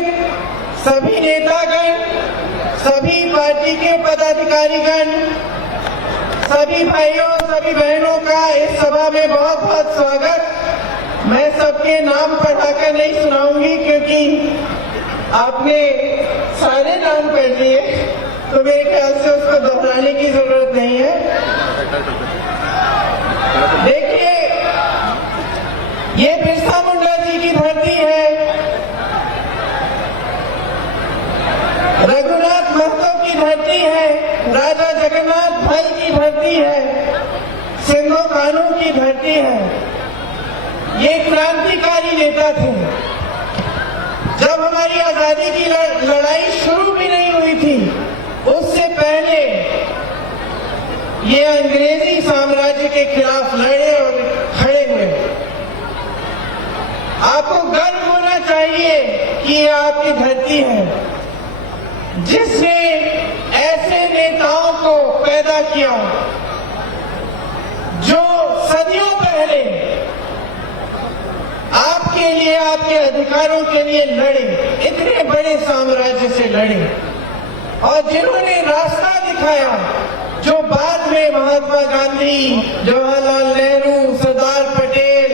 उपस्थित सभी नेतागण, सभी पार्टी के पदाधिकारीगण, सभी भाइयों, सभी बहनों का इस सभा में बहुत बहुत स्वागत। मैं सबके नाम पढ़ाकर नहीं सुनाऊंगी क्योंकि आपने सारे नाम पढ़ लिए, तो मेरे ख्याल से उसको दोहराने की जरूरत नहीं है। देखिए, ये बिरसा मुंडा जी की धरती है, रघुनाथ महतो की धरती है, राजा जगन्नाथ भाई की धरती है, सिंधो कानू की धरती है। ये क्रांतिकारी नेता थे। जब हमारी आजादी की लड़ाई शुरू भी नहीं हुई थी, उससे पहले ये अंग्रेजी साम्राज्य के खिलाफ लड़े और खड़े हुए। आपको गर्व होना चाहिए कि ये आपकी धरती है जिसने ऐसे नेताओं को पैदा किया जो सदियों पहले आपके लिए, आपके अधिकारों के लिए लड़े, इतने बड़े साम्राज्य से लड़े, और जिन्होंने रास्ता दिखाया जो बाद में महात्मा गांधी, जवाहरलाल नेहरू, सरदार पटेल,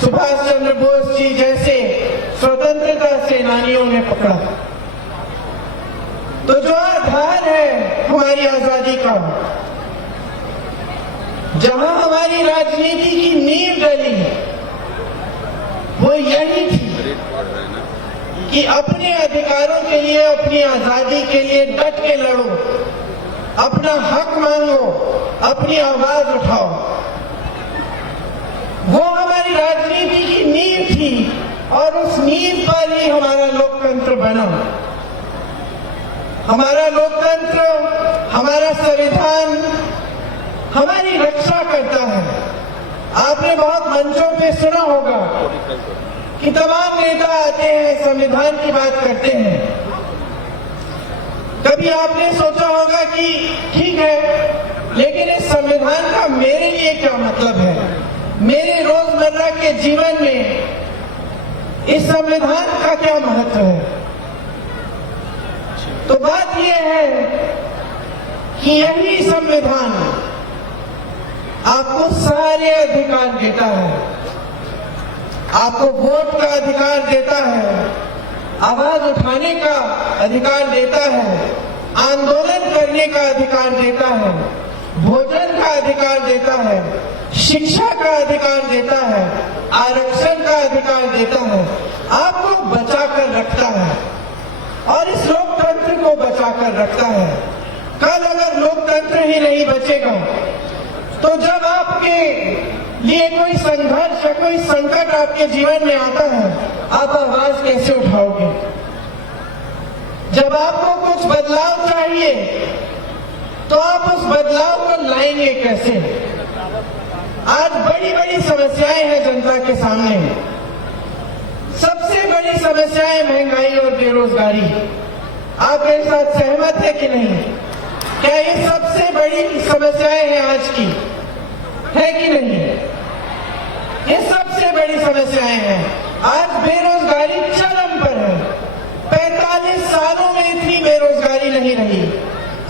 सुभाष चंद्र बोस जी जैसे स्वतंत्रता सेनानियों ने पकड़ा। तो जो आधार है हमारी आजादी का, जहां हमारी राजनीति की नींव डली, वो यही थी कि अपने अधिकारों के लिए, अपनी आजादी के लिए डट के लड़ो, अपना हक मांगो, अपनी आवाज उठाओ। वो हमारी राजनीति की नींव थी और उस नींव पर ही हमारा लोकतंत्र बना। हमारा लोकतंत्र, हमारा संविधान हमारी रक्षा करता है। आपने बहुत मंचों पे सुना होगा कि तमाम नेता आते हैं, संविधान की बात करते हैं। कभी आपने सोचा होगा कि ठीक है, लेकिन इस संविधान का मेरे लिए क्या मतलब है, मेरे रोजमर्रा के जीवन में इस संविधान का क्या महत्व है। तो बात यह है कि यही संविधान आपको सारे अधिकार देता है। आपको वोट का अधिकार देता है, आवाज उठाने का अधिकार देता है, आंदोलन करने का अधिकार देता है, भोजन का अधिकार देता है, शिक्षा का अधिकार देता है, आरक्षण का अधिकार देता है। आपको बचाकर रखता है और इस लोकतंत्र को बचाकर रखता है। कल अगर लोकतंत्र ही नहीं बचेगा तो जब आपके लिए कोई संघर्ष या कोई संकट आपके जीवन में आता है, आप आवाज कैसे उठाओगे? जब आपको कुछ बदलाव चाहिए तो आप उस बदलाव को लाएंगे कैसे? आज बड़ी बड़ी समस्याएं हैं जनता के सामने। सबसे बड़ी समस्याएं महंगाई और बेरोजगारी। आप मेरे साथ सहमत है कि नहीं? क्या ये सबसे बड़ी समस्याएं हैं आज की, है कि नहीं? ये सबसे बड़ी समस्याएं हैं। आज बेरोजगारी चरम पर है। 45 सालों में इतनी बेरोजगारी नहीं रही।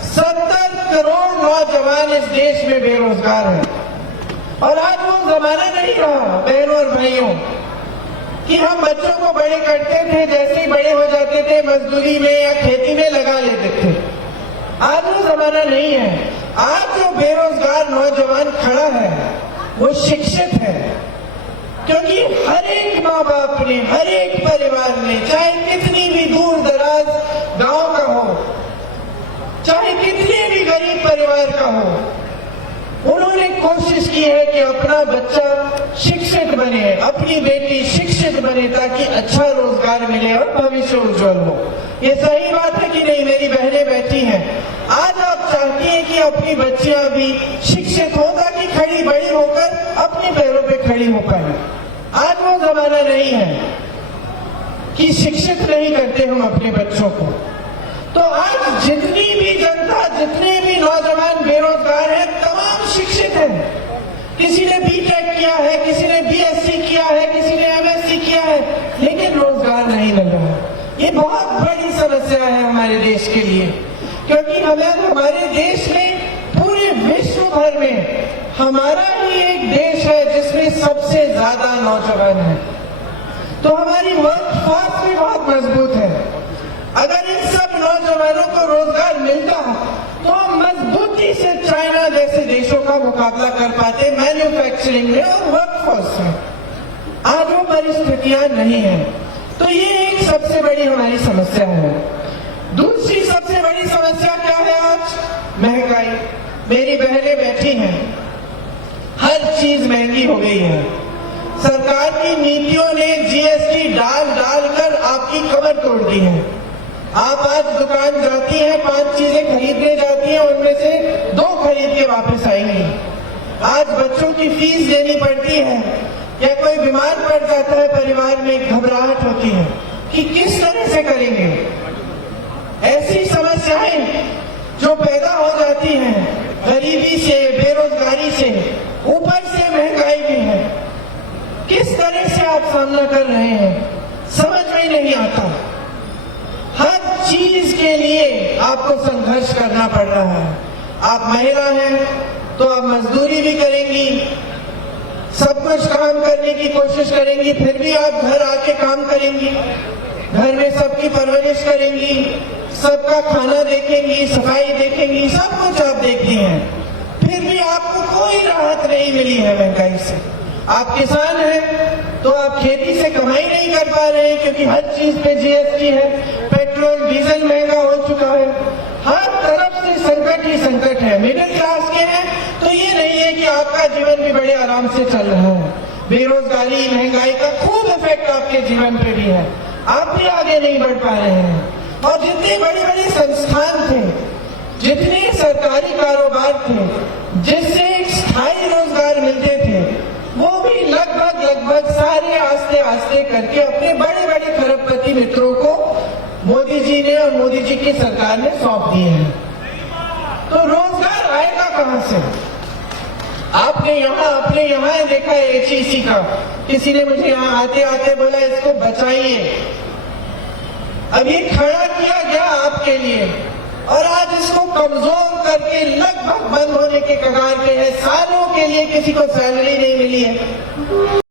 70 करोड़ नौजवान इस देश में बेरोजगार हैं। और आज वो जमाना नहीं रहा बहनों और भाइयों कि हम बच्चों को बड़े करते थे, जैसे ही बड़े हो जाते थे मजदूरी में या खेती में लगा लेते थे। आज वो जमाना नहीं है। आज जो बेरोजगार नौजवान खड़ा है वो शिक्षित है, क्योंकि हर एक माँ बाप ने, हर एक परिवार ने, चाहे कितनी भी दूर दराज गांव का हो, चाहे कितने भी गरीब परिवार का हो, उन्होंने कोशिश की है कि अपना बच्चा शिक्षित बने, अपनी बेटी शिक्षित बने, ताकि अच्छा रोजगार मिले और भविष्य उज्जवल हो। ये सही बात है कि नहीं? मेरी बहनें बैठी हैं। आज आप चाहती हैं कि अपनी बच्चियां भी शिक्षित हो ताकि खड़ी बड़ी होकर अपने पैरों पे खड़ी हो पाए। आज वो जमाना नहीं है कि शिक्षित नहीं करते हम अपने बच्चों को। तो आज जितनी भी जनता, जितने भी नौजवान बेरोजगार हैं, तमाम शिक्षित हैं। किसी ने बीटेक किया है, किसी ने बीएससी किया है, किसी ने एमएससी किया है, लेकिन रोजगार नहीं लग रहा। ये ये बहुत बड़ी समस्या है हमारे देश के लिए, क्योंकि हमारे देश में, पूरे विश्व भर में हमारा ही एक देश है जिसमें सबसे ज्यादा नौजवान है। तो हमारी वर्कफोर्स भी बहुत मजबूत है। अगर इन सब नौजवानों को रोजगार मिलता तो हम मजबूती से चाइना जैसे देशों का मुकाबला कर पाते मैन्युफैक्चरिंग में और वर्कफोर्स में। आज वो परिस्थितियां नहीं है। तो ये एक सबसे बड़ी हमारी समस्या है। दूसरी सबसे बड़ी समस्या क्या है आज? महंगाई। मेरी बहनें बैठी हैं, हर चीज महंगी हो गई है। सरकार की नीतियों ने जीएसटी डाल कर आपकी कमर तोड़ दी है। आप आज दुकान जाती हैं, 5 चीजें खरीदने जाती हैं, उनमें से 2 खरीद के वापस आएंगी। आज बच्चों की फीस देनी पड़ती है, या कोई बीमार पड़ जाता है परिवार में, घबराहट होती है कि किस तरह से करेंगे। ऐसी समस्याएं जो पैदा हो जाती हैं गरीबी से, बेरोजगारी से, ऊपर से महंगाई भी है, किस तरह से आप सामना कर रहे हैं समझ में नहीं आता। हर चीज के लिए आपको संघर्ष करना पड़ रहा है। आप महिला हैं तो आप मजदूरी भी करेंगी, सब कुछ काम करने की कोशिश करेंगी, फिर भी आप घर आके काम करेंगी, घर में सबकी परवरिश करेंगी, सबका खाना देखेंगी, सफाई देखेंगी, सब कुछ आप देखती हैं, फिर भी आपको कोई राहत नहीं मिली है महंगाई से। आप किसान हैं तो आप खेती से कमाई नहीं कर पा रहे हैं क्योंकि हर चीज पे जीएसटी है, पेट्रोल डीजल महंगा हो चुका है, हर तरफ से संकट ही संकट है। मिडिल क्लास के हैं तो ये नहीं है कि आपका जीवन भी बड़े आराम से चल रहा है। बेरोजगारी, महंगाई का खूब इफेक्ट आपके जीवन पे भी है, आप भी आगे नहीं बढ़ पा रहे हैं। और जितने बड़े बड़े संस्थान थे, जितने सरकारी कारोबार थे जिससे एक स्थायी रोजगार मिलते थे, वो भी लगभग सारे आस्ते आस्ते करके अपने बड़े बड़े खरबपति मित्रों को मोदी जी ने और मोदी जी की सरकार ने सौंप दिए हैं। तो रोजगार आएगा कहां से? आपने अपने यहाँ देखा है एचईसी का, किसी ने मुझे यहाँ आते आते बोला इसको बचाइए। अब ये खड़ा किया गया आपके लिए और आज इसको कमजोर करके लगभग बंद होने के कगार पे है। सालों के लिए किसी को सैलरी नहीं मिली है।